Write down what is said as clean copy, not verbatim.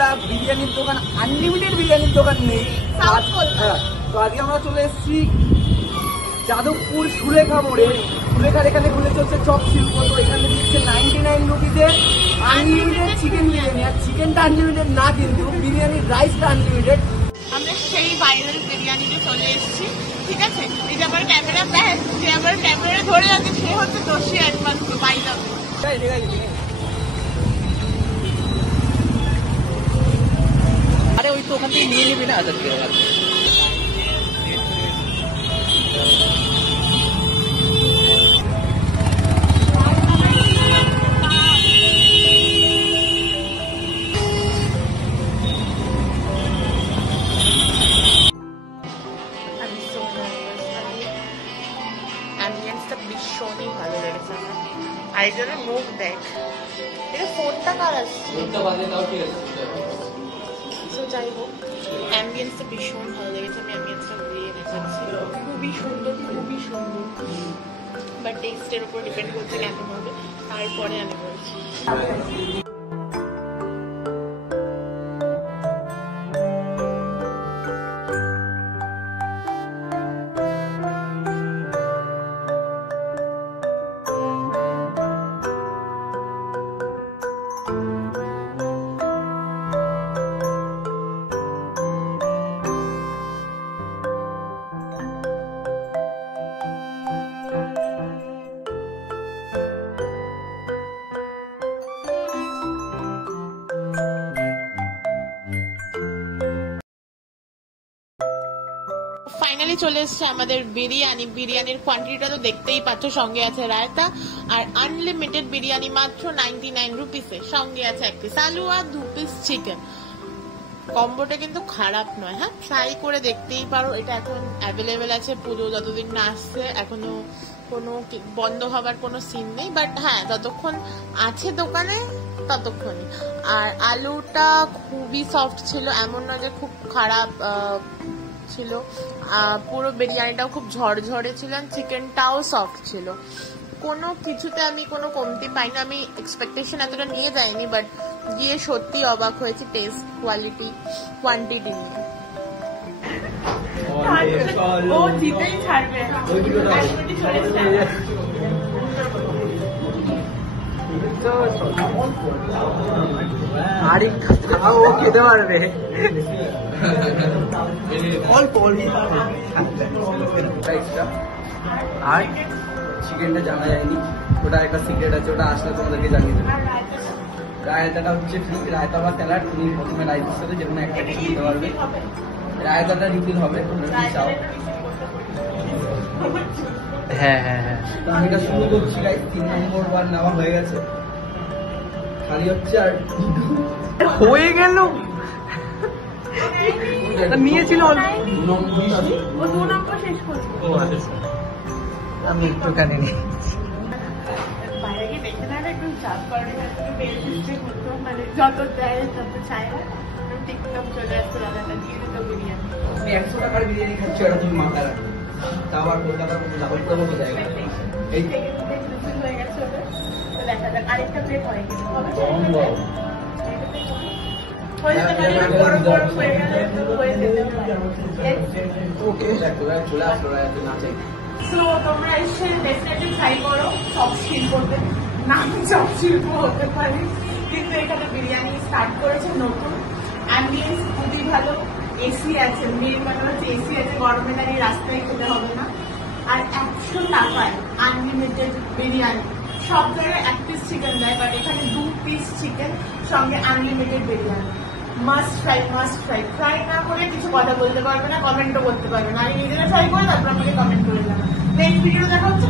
একটা বিরিয়ানির দোকান, আনলিমিটেড বিরিয়ানির দোকান নেই। তো আজকে আমরা চলে এসেছি যাদবপুর সুলেখা মোড়ে। সুলেখার এখানে খুলে চলছে চপ শিল্প। তো এখানে দিচ্ছে 99 রুপিতে আনলিমিটেড চিকেন বিরিয়ানি। আর চিকেনটা আনলিমিটেড না, কিন্তু বিরিয়ানির রাইসটা আনলিমিটেড। আমরা সেই ভাইরাল বিরিয়ানিতে চলে এসেছি, ঠিক আছে। এই যে আমার ক্যামেরা ব্যাস, যে আমার ক্যামেরা ধরে আছে সে হচ্ছে দোষী অ্যাডভান্স বাইরে। আরে ওই তো ওখান থেকে নিয়ে নিবি না। ভীষণই ভালো লেগেছে আমার। আইজনের মুখ দেখ, এটা ফোনটা কার আসছে। যাই হোক, অ্যাম্বিয়েন্সটা ভীষণ ভালো লেগেছে। আমি অ্যাম্বিয়েন্সটা ঘুরিয়ে দেখাচ্ছি, খুবই সুন্দর, খুবই সুন্দর। বাট টেক্সটের উপর ডিপেন্ড করছে কেমন হবে, তারপরে আমি বলছি। ফাইনালি চলে এসছে আমাদের বিরিয়ানি। বিরিয়ানির কোয়ান্টিটিটা তো দেখতেই পাচ্ছ, সঙ্গে আছে রায়তা আর আনলিমিটেড বিরিয়ানি মাত্র 99 রুপিসে। সঙ্গে আছে 1 পিস আলু আর 2 পিস চিকেন। কম্বোটা কিন্তু খারাপ নয়। হ্যাঁ, ট্রাই করে দেখতেই পারো। এটা এখন অ্যাভেলেবেল আছে, পুজো যতদিন না আসছে এখনো কোনো বন্ধ হবার কোনো সিন নেই। বাট হ্যাঁ, যতক্ষণ আছে দোকানে ততক্ষণই। আর আলুটা খুবই সফট ছিল, এমন নয় যে খুব খারাপ ছিল। পুরো বিরিয়ানিটাও খুব ঝরঝরে ছিল, চিকেনটাও সফট ছিল। কোনো কিছুতে আমি কোনো কমতি পাই না। আমি এক্সপেকটেশন এতটা নিয়ে যাইনি, বাট গিয়ে সত্যি অবাক হয়েছি টেস্ট, কোয়ালিটি, কোয়ান্টিটি নিয়ে। ও জিতেই ছাড়বে। খেতে পারবে অল্প আর চিকেনটা জানা যায়নি, ওটা একটা সিক্রেট আছে, ওটা আসলে তোমাদেরকে জানিয়ে দেবে। রায়তাটা হচ্ছে ফ্রি, রায়তা বা স্যালাড তুমি প্রথমে রাইসের সাথে যে কোনো একটা কিছু দিতে পারবে। রায়তাটা রিফিল হবে চাও। হ্যাঁ হ্যাঁ হ্যাঁ, তো আমি এটা শুরু করছি গাইস। 3 নম্বর বার নেওয়া হয়ে গেছে, খালি হচ্ছে আর হয়ে গেল। নিয়েছিল আমি একটুখানি নিই। বাইরে গিয়ে দেখে না একটু চাপ করে, মানে যত দেয় তত চায় না। টিকটক চলে আসছে, দাদাটা দিয়ে দিত বিরিয়ানি। তুমি 100 টাকার বিরিয়ানি খাচ্ছ, এটা তুমি মাথা রাখো। তাও আর কলকাতার মতো ডাবল করে মতো জায়গা এই হয়ে গেছে ওটা। দেখা যাক আরেকটা প্লেট হয় কিছু হবে। তোমরা এসে ডেফিনেটলি ট্রাই করো চপ শিল্পতে। নাম চপ শিল্প হতে পারে, কিন্তু এখানে বিরিয়ানি স্টার্ট করেছে নতুন। অ্যাম্বিয়েন্স খুবই ভালো, এসি আছে, মেন মানে হচ্ছে এসি আছে, গরমে দাঁড়িয়ে রাস্তায় খেতে হবে না। আর 100 টাকায় আনলিমিটেড বিরিয়ানি। সব জায়গায় 1 পিস চিকেন দেয়, বাট এখানে 2 পিস চিকেন সঙ্গে unlimited biryani. Must try, must try. Try না করে কিছু কথা বলতে পারবে না, কমেন্টও করতে পারবে না। আমি নিজেরা ট্রাই করে তারপর আমাকে কমেন্ট করে দেবো। নেক্সট ভিডিও দেখা হচ্ছে।